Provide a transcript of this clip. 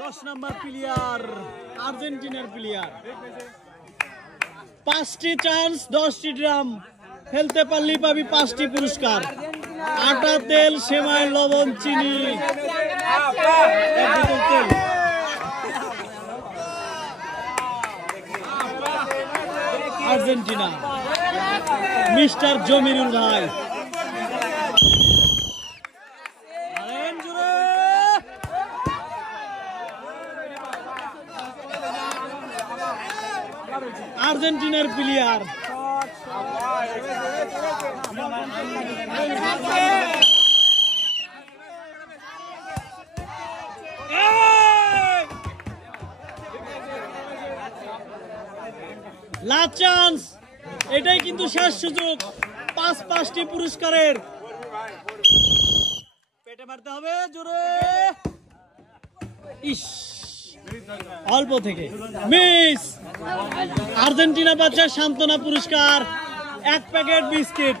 10 নম্বর player আর্জেন্টিনার player. 5টি chance 10টি ড্রাম, খেলতে পারলেই পাবি 5টি পুরস্কার। আটা, তেল, সেমাই, লবণ, চিনি, তেল। আর্জেন্টিনা মিস্টার জমিরুল ভাই। আর্জেন্টিনার প্লেয়ার লাস্ট চান্স, এটাই কিন্তু শেষ সুযোগ 5টি পুরস্কারের। পেটে মারতে হবে জোরে, ইস অল্প থেকে মিস। আর্জেন্টিনা পাচ্ছে সান্ত্বনা পুরস্কার, 1 প্যাকেট বিস্কিট।